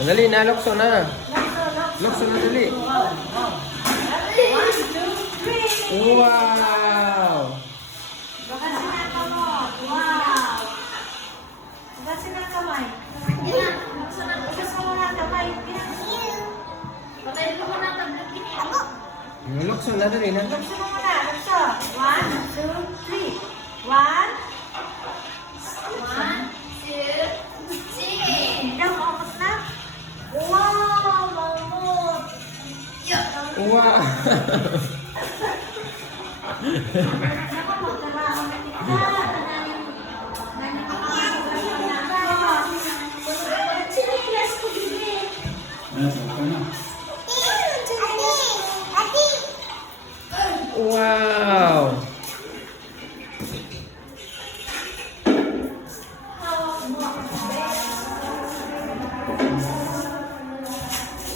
Dali na, Lokso na. Lokso na, dali. Wow! Baka sinaka mo. Wow! Baka sinaka kamay. Baka sinaka kamay. Patay ko muna ang tablet ini. Lokso na, dali na. Laksa mo muna. Laksa. 1, 2, 3. 1. 1, 2, 3. Ikaw, maukos na. Wow! Mamut! Wow! Naku, magkaraon na kita. Sinilas ko din eh.